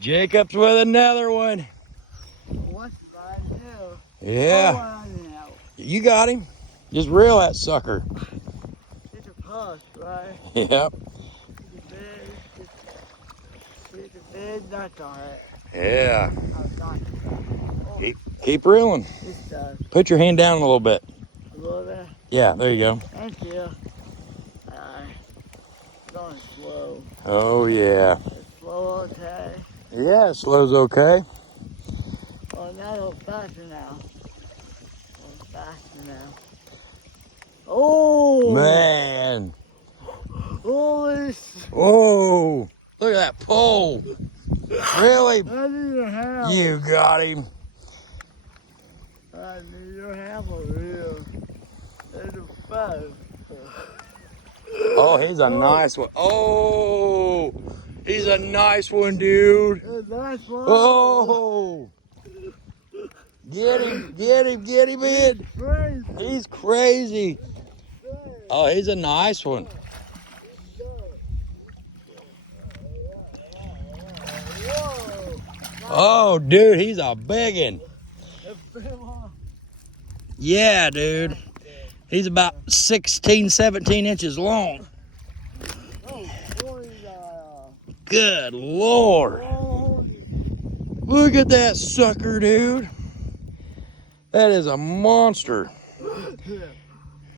Jacob's with another one. What's right now? Yeah. Oh, now. You got him. Just reel that sucker. It's a puss, right? Yep. It's a bed, that's all right. Yeah. Oh, gotcha. Oh, Keep reeling. this does. Put your hand down a little bit. A little bit. Yeah, there you go. Thank you. Going slow. Oh, yeah. It's slow, okay. Yeah, slow's okay. Oh, now a little faster now. A little faster now. Oh! Man. Holy Whoa. Look at that pole. Really? I need your help. You got him. I need your help over here. There's a phone. Oh, he's a nice one. Oh, he's a nice one, dude. That's one. Oh. Get him, get him, get him in. Crazy. He's crazy. Oh, he's a nice one. Oh, dude, he's a biggin'. Yeah, dude. He's about 16, 17 inches long. Good Lord. Look at that sucker, dude. That is a monster.